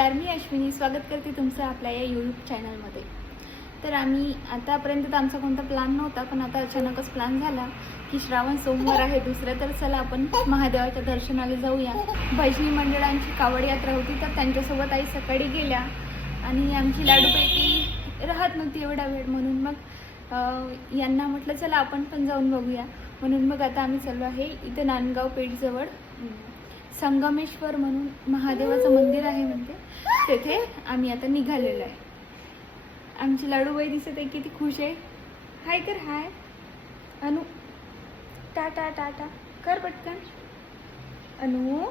नमस्कार, मी अश्विनी स्वागत करते तुमचं आपल्या या यूट्यूब चॅनलमध्ये. तर आम्ही आतापर्यंत तर आमचा कोणता प्लॅन नव्हता, पण आता अचानकच प्लॅन झाला की श्रावण सोमवार आहे दुसरं, तर चला आपण महादेवाच्या दर्शनाला जाऊया. भजनी मंडळांची कावड यात्रा होती, तर त्यांच्यासोबत आई सकाळी गेल्या आणि आमची लाडूपैकी राहत नव्हती एवढा वेळ, म्हणून मग यांना म्हटलं चला आपण पण जाऊन बघूया. म्हणून मग आता आम्ही चाललो आहे इथे नांदगाव पेठजवळ संगमेश्वर म्हणून महादेवाचं मंदिर आहे म्हणते, तेथे आम्ही आता निघालेलो आहे. आमची लाडूबाई दिसत आहे, किती खुश आहे. हाय कर, हाय अनु, टाटा टाटा कर पटकन अनु.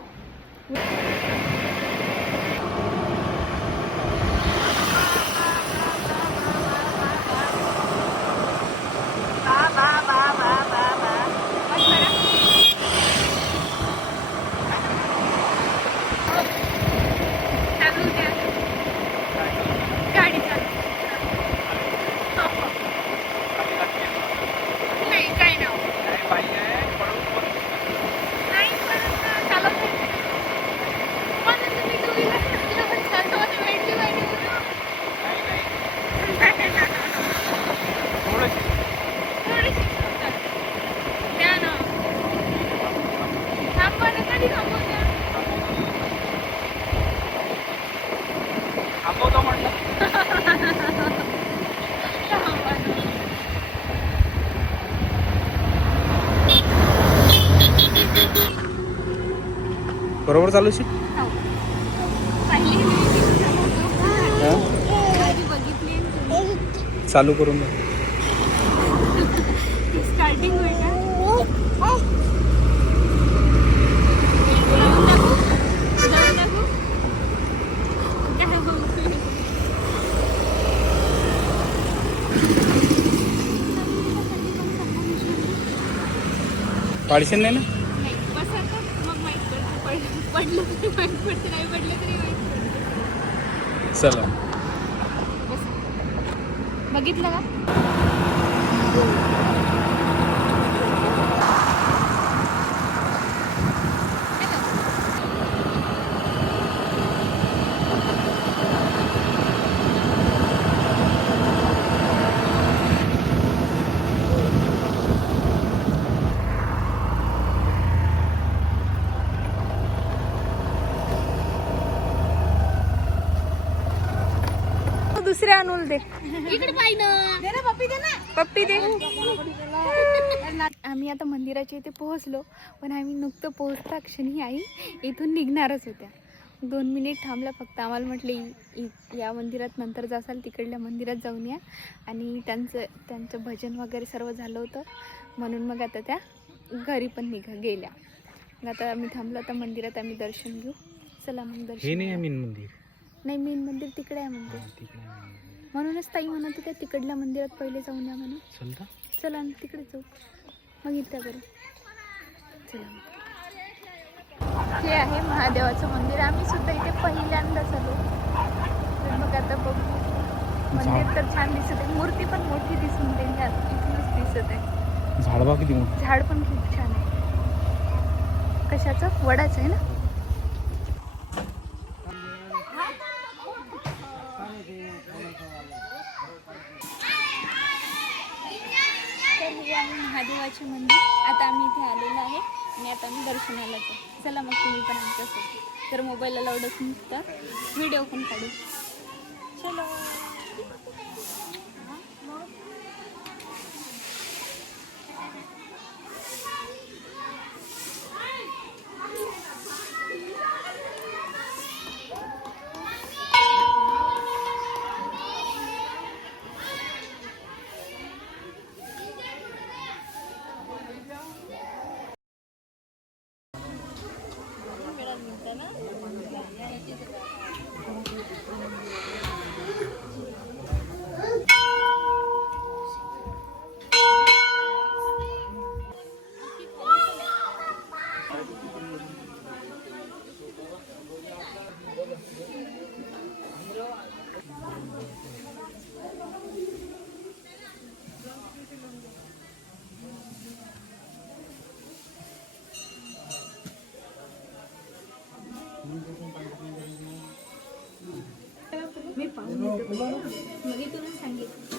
बरोबर चालू शी चालू करून स्टार्टिंग होईल का? पाडशील नाही ना? चला बघितलं का? दुसऱ्या अनुल दे इकडे, दे ना पप्पी, दे ना पप्पी दे. आम्ही आता मंदिराच्या इथे पोहोचलो, पण आम्ही नुकतं पोहोचता क्षणी आई इथून निघणारच होत्या. 2 मिनिट थांबला फक्त. आम्हाला म्हटले या मंदिरात नंतर जासाल, तिकडल्या मंदिरात जाऊन या. आणि त्यांचं भजन वगैरे सर्व झालं होतं, म्हणून मग आता त्या घरी पण गेल्या. मग आता आम्ही थांबलो, आता मंदिरात आम्ही दर्शन घेऊ. चला मग दर्शन. हे नाही मेन मंदिर, नाही मेन मंदिर तिकडे आहे मंदिर. म्हणूनच ताई म्हणत होत्या तिकडल्या मंदिरात पहिले जाऊन या म्हणून. चला तिकडे जाऊ मग इथं करू. चला, हे आहे महादेवाचं मंदिर. आम्ही सुद्धा इथे पहिल्यांदाच आलो, तर मग आता बघू. मंदिर तर छान दिसत आहे, मूर्ती पण मोठी दिसून इथूनच दिसत आहे. झाड किती मोठं, झाड पण खूप छान आहे. कशाचं? वडाचं आहे ना? तर हे आहे महादेवाचे मंदिर. आता आम्ही इथे आलेलो आहे आणि आता आम्ही दर्शनाला जाऊ. चला मग तुम्ही पण आमच्यासोबत. तर मोबाईल अलाउड असून तर व्हिडिओ पण काढू. चलो. लावून घेतो मग इथूनच सांगितलं.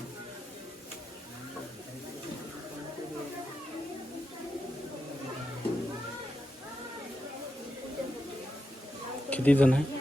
किती जण आहे?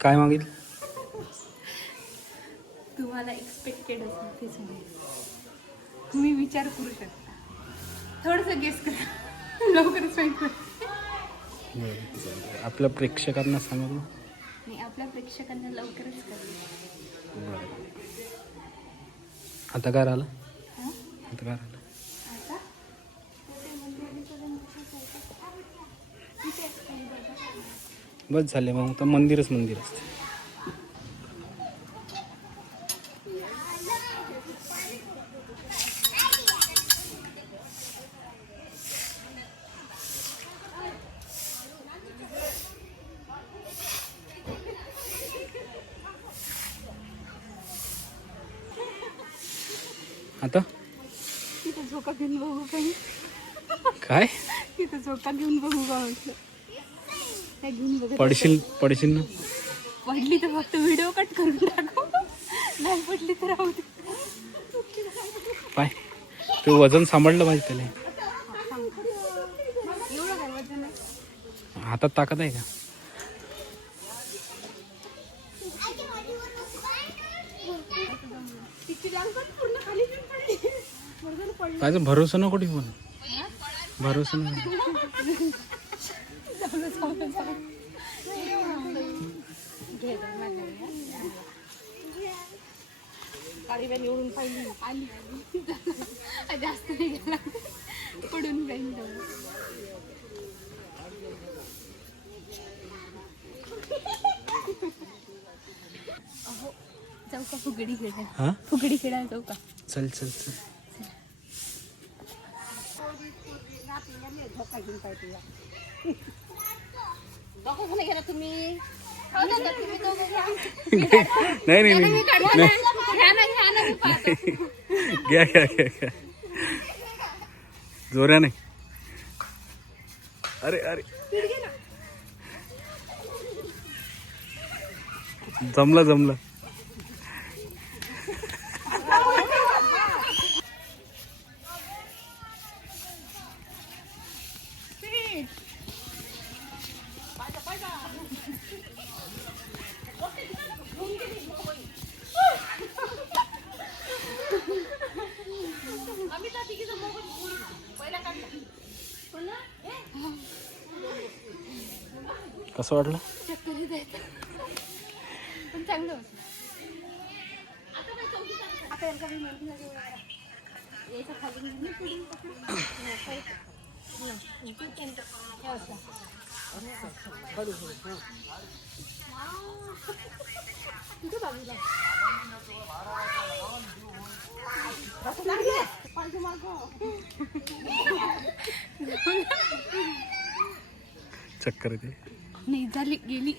काय मागितलं? तुम्हाला एक्सपेक्टेड असं तेच म्हणेल. तुम्ही विचार करू शकता. थोडंसं गेस करा. लवकरच माहिती बरं. आपल्या प्रेक्षकांना सांगा ना. आणि आपल्या प्रेक्षकांना लवकरच करा. बरं. आता काय राहिलं? हां आता काय राहिलं? आता बस झाले मग तर मंदिरच मंदिर असते. आता तिथं झोका घेऊन बघू काही. काय तिथं झोका घेऊन बघू का म्हटलं. काय घेऊन बघ. पडशील ना. पडली तर फक्त व्हिडिओ कट करून टाकू. नाही पडली तर राहू दे. पाय ते वजन सांभाळलं पाहिजे त्याला. एवढं काय वजन आहे? हातात ताकद आहे का? तिची लांबच पूर्ण खाली पण पडली. वजन पडलं. पाहिजे भरोसा नको ठेवू पण. भरोसा नाही. निवडून पाहिली आली जास्त नाही गेला पडून जाईल. अहो जाऊ का फुगडी खेळायला? हा फुगडी खेळायला जाऊ का? चल चल चल. तुम्ही नाही नाही नाही घ्या घ्या घ्या घ्या जोऱ्याने. अरे अरे जमलं जमलं. कसं वाटलं? पण चांगलं होतं. चक्कर येते. नाही झाली गेली.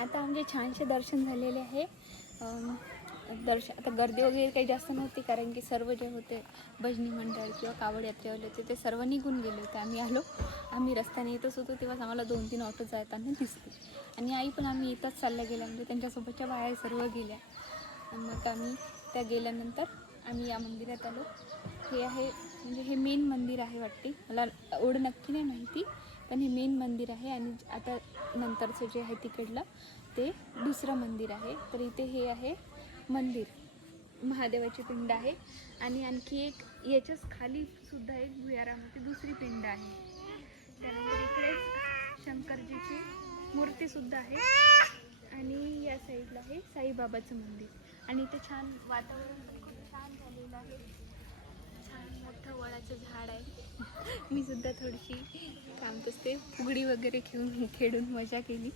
आता आमचे छानसे दर्शन झालेले आहे. आता गर्दी वगैरे काही जास्त नव्हती, कारण की सर्व जे होते भजनी मंडळ किंवा कावड यात्रेवाले होते ते सर्व निघून गेले होते. आम्ही रस्त्याने येतच होतो तेव्हाच आम्हाला 2-3 ऑटो जाताना दिसले. आणि आई पण आम्ही येतच चालल्या गेल्या, म्हणजे त्यांच्यासोबतच्या बाया सर्व गेल्या. मग आम्ही त्या गेल्यानंतर आम्ही या मंदिरात आलो. हे आहे म्हणजे हे मेन मंदिर आहे वाटते, मला ओढ नक्की नाही माहिती, पण हे मेन मंदिर आहे. आणि आता नंतरचं जे आहे तिकडलं ते दुसरं मंदिर आहे. तर इथे हे आहे मंदिर, महादेवाची पिंड आहे. आणि आणखी एक याच्याच खाली सुद्धा एक भुयारामध्ये दुसरी पिंड आहे. त्यानंतर इकडे शंकरजीची मूर्तीसुद्धा आहे. आणि या साईडला आहे साईबाबाचं मंदिर. आणि इथे छान वातावरण पण खूप छान झालेलं आहे. छान मोठं वडाचं झाड आहे. मी सुद्धा थोडीशी थांबत असते, फुगडी वगैरे खेळून मजा केली.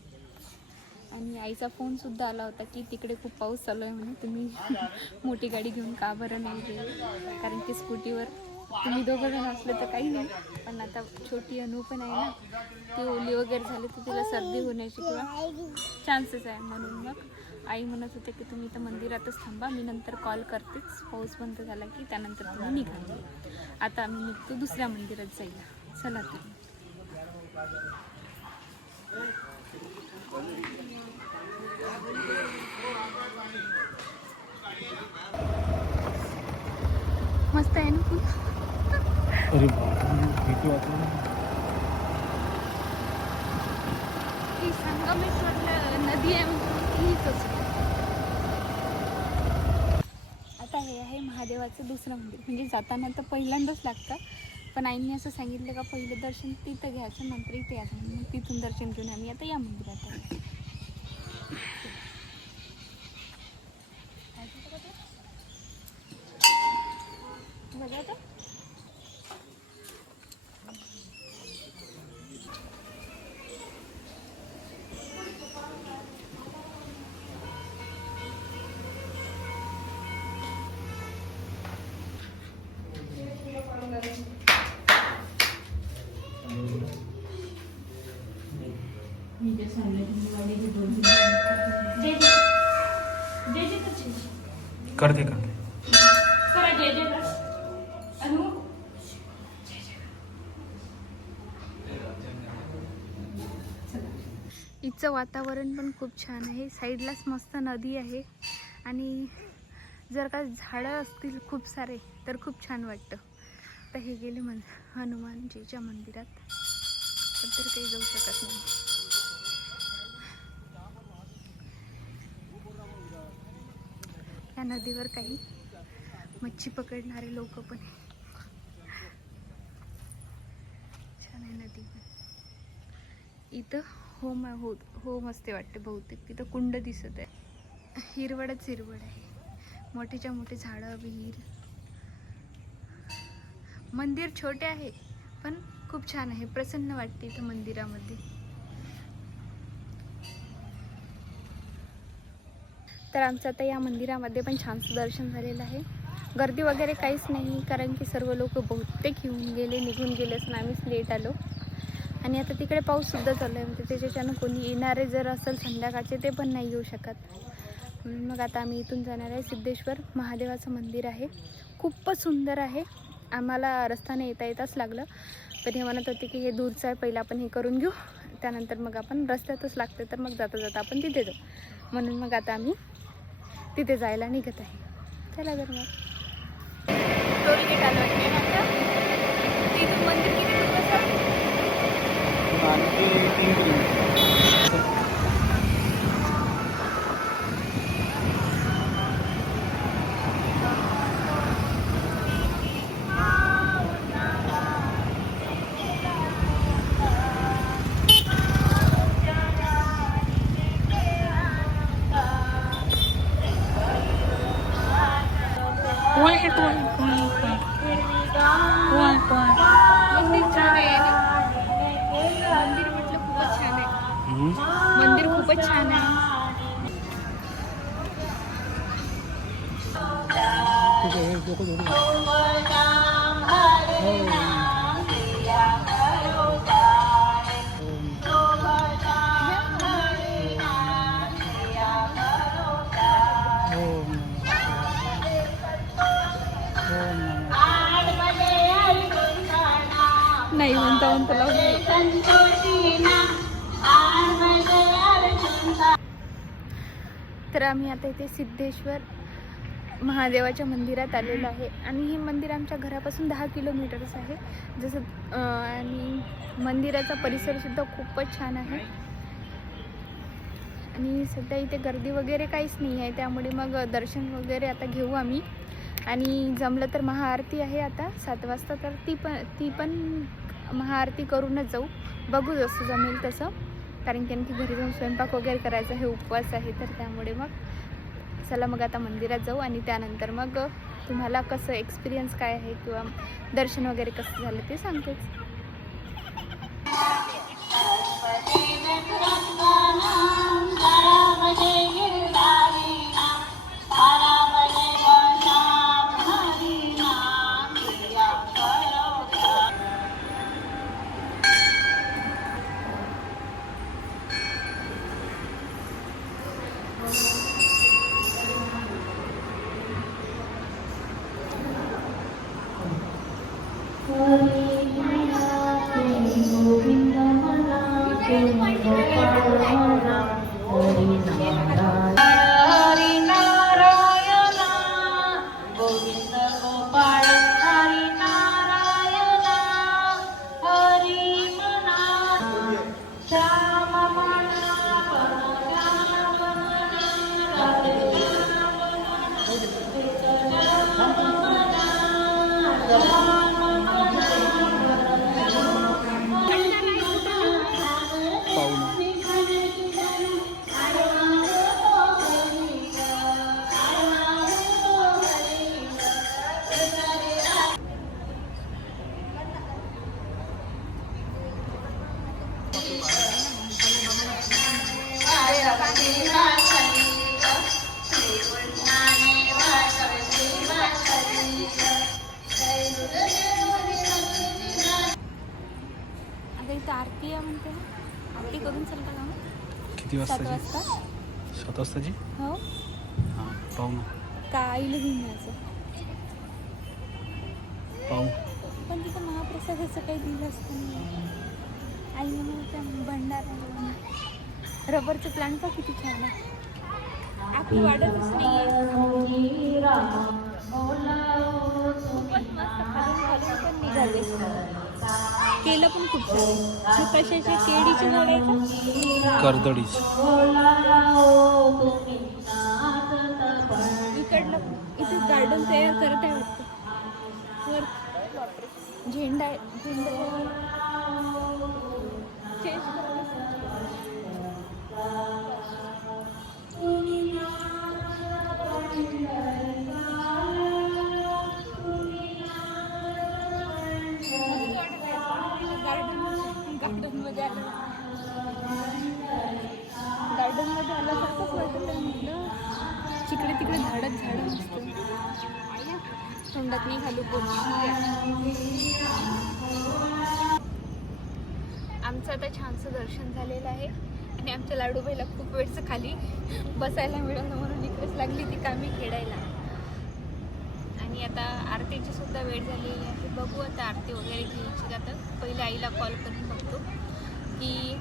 आणि आईचा फोनसुद्धा आला होता की तिकडे खूप पाऊस चालू आहे म्हणून, तुम्ही मोठी गाडी घेऊन का बरं नाही गेली, कारण की स्कूटीवर तुम्ही दोघं जण असलं तर काही नाही, पण आता छोटी अनु पण आहे ना, ती ओली वगैरे झाली तर तिला सर्दी होण्याची किंवा चान्सेस आहे. म्हणून मग आई म्हणत होते की तुम्ही तर मंदिरातच थांबा, मी नंतर कॉल करतेच, पाऊस बंद झाला की त्यानंतर तुम्ही निघा. आता आम्ही निघतो दुसऱ्या मंदिरात जायला. चला तुम्ही. मस्त आहे ना फुल. अरे भीती वाटली. ही संगमेश्वरला नदी आहे म्हणजे हीच असते. आता हे आहे महादेवाचं दुसरं मंदिर. म्हणजे जाताना तर पहिल्यांदाच लागतं, पण आईने असं सांगितलं का पहिलं दर्शन तिथं घ्यायचं, नंतर इथे यायचं. मग तिथून दर्शन घेऊन आम्ही आता या मंदिरात आलो. बघा तर करते. इथचं वातावरण पण खूप छान आहे. साईडलाच मस्त नदी आहे. आणि जर का झाडं असतील खूप सारे तर खूप छान वाटतं. तर हे गेले हनुमानजीच्या मंदिरात, तर काही जाऊ शकत नाही. या नदीवर काही मच्छी पकडणारे लोक पण आहे. छान आहे नदी पण. इथं होम असते वाटते बहुतेक. तिथं कुंड दिसत आहे. हिरवळच हिरवळ आहे, मोठेच्या मोठे झाडं, विहीर. मंदिर छोटे आहे पण खूप छान आहे, प्रसन्न वाटते इथं मंदिरामध्ये. तर आमचं आता या मंदिरामध्ये पण छानसं दर्शन झालेलं आहे. गर्दी वगैरे काहीच नाही, कारण की सर्व लोक बहुतेक निघून गेले असून आम्हीच लेट आलो. आणि आता तिकडे पाऊससुद्धा चालू आहे, म्हणजे त्याच्यानं कोणी येणारे जर असेल संध्याकाळचे ते पण नाही येऊ शकत. म्हणून मग आता आम्ही इथून जाणार आहे. सिद्धेश्वर महादेवाचं मंदिर आहे, खूपच सुंदर आहे. आम्हाला रस्त्याने येताच लागलं, पण हे म्हणत होते की हे दूरचं आहे, पहिलं आपण हे करून घेऊ, त्यानंतर मग आपण रस्त्यातच लागते तर मग जाता जाता आपण तिथे जाऊ. म्हणून मग आता आम्ही तिथे जायला निघत आहे. चला तर मग. टोल गेट आलं वाटते ना आता. तिथून मंदिर किती दूर असेल? मंदिर छान आहे ना? मंदिर म्हटलं खूपच छान आहे. मंदिर खूपच छान आहे. नाही म्हणता म्हणता लावलं. तर आम्ही आता इथे सिद्धेश्वर महादेवाच्या मंदिरात आलेलो आहे आणि हे मंदिर आमच्या घरापासून 10 किलोमीटरच आहे. जसं आणि मंदिराचा परिसरसुद्धा खूपच छान आहे आणि सध्या इथे गर्दी वगैरे काहीच नाही आहे, त्यामुळे मग दर्शन वगैरे आता घेऊ आम्ही. आणि जमलं तर महाआरती आहे आता 7 वाजता, तर ती पण महाआरती करूनच जाऊ. बघू जसं जमेल तसं, कारण की आणखी घरी जाऊन स्वयंपाक वगैरे करायचा, हे उपवास आहे, तर त्यामुळे मग चला मग आता मंदिरात जाऊ आणि त्यानंतर मग तुम्हाला कसं एक्सपिरियन्स काय आहे किंवा दर्शन वगैरे कसं झालं ते सांगतेच. आता इथं आरती आहे म्हणते ना, आरती करून चालता का मग? किती 7 वाजता? वाजता 7 वाजताची? हो. हां पाहू ना. का आईला घेऊन यायचं, पाहू. पण तिथं महाप्रसादाचं काही दिलं असतं नाही. आई म्हणून भंडारा रबरचं प्लांट पण किती छान आहे. आपली वाटतच नाही खूपच मस्त खालून पण निघाले. केलं पण खूप छान आहे. कशाचे केळीचे झाड आहे का? कर्दळीच. इकडलं इथे गार्डन तयार करत आहे वाटतं. वर झेंडा आहे, झेंडा चेंज गार्डनमध्ये आल्यासारखंच वाटत आहे. म्हटलं तिकडे तिकडे झाडं असतं. तोंडात नाही घालू आमचं आता छानसं दर्शन झालेलं आहे आणि आमच्या लाडूबाईला खूप वेळचं खाली बसायला मिळालं म्हणून इकडेच लागली ती कामी खेळायला. आणि आता आरतीची सुद्धा वेळ झालेली आहे. बघू आता आरती वगैरे घ्यायची का, तर पहिले आईला कॉल करून बघतो की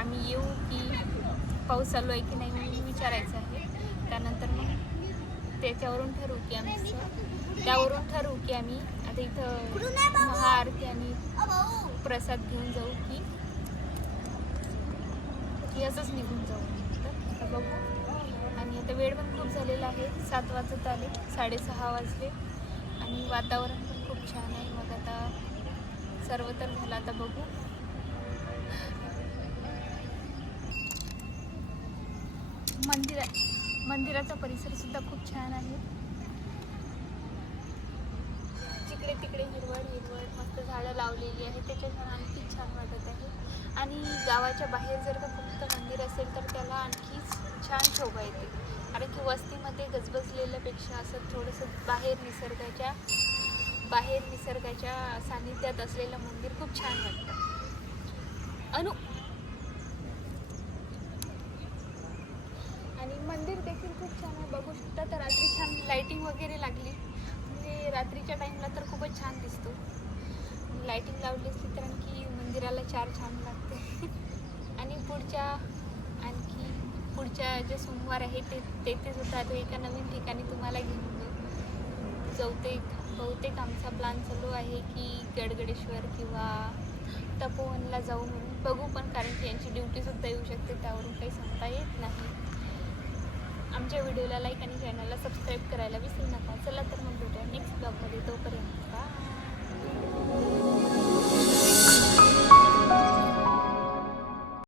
आम्ही येऊ की पाऊस चालू आहे की नाही म्हणून विचारायचं आहे. त्यानंतर मग त्याच्यावरून ठरवू की आम्ही आता इथं महाआरती आणि प्रसाद घेऊन जाऊ की असंच निघून जाऊ. तर बघू. आणि आता वेळ पण खूप झालेला आहे, 7 वाजत आले, 6:30 वाजले आणि वातावरण पण खूप छान आहे. मग आता सर्व तर झालं, आता बघू. मंदिराचा परिसर सुद्धा खूप छान आहे. जिकडे तिकडे हिरवळ मस्त झाडं लावलेली आहे, त्याच्यामुळे आणखी छान वाटत आहे. आणि गावाच्या बाहेर जर का फक्त मंदिर असेल तर त्याला आणखीच छान शोभा येते. कारण की वस्तीमध्ये गजबजलेल्यापेक्षा असं थोडंसं बाहेर निसर्गाच्या सानिध्यात असलेलं मंदिर खूप छान वाटतं. अनु आणि मंदिर देखील खूप छान आहे, बघू शकता. तर रात्री छान लाईटिंग वगैरे लागली, म्हणजे रात्रीच्या टाईमला तर खूपच छान दिसतो. लाईटिंग लावली असली तर आणखी मंदिराला चार छान लागते. आणि पुढच्या जे सोमवार आहे तेथे सुद्धा तो एका नवीन ठिकाणी तुम्हाला घेऊन जाऊ. बहुतेक आमचा प्लॅन चालू आहे की गडगडेश्वर किंवा तपोवनला जाऊ म्हणून. बघू पण, कारण की यांची ड्युटीसुद्धा येऊ शकते, त्यावरून काही सांगता येत नाही. आमच्या व्हिडिओला लाईक आणि चॅनलला सबस्क्राईब करायला विसरू नका. चला तर मग भेटूया नेक्स्ट ब्लॉगमध्ये. तोपर्यंत बाय.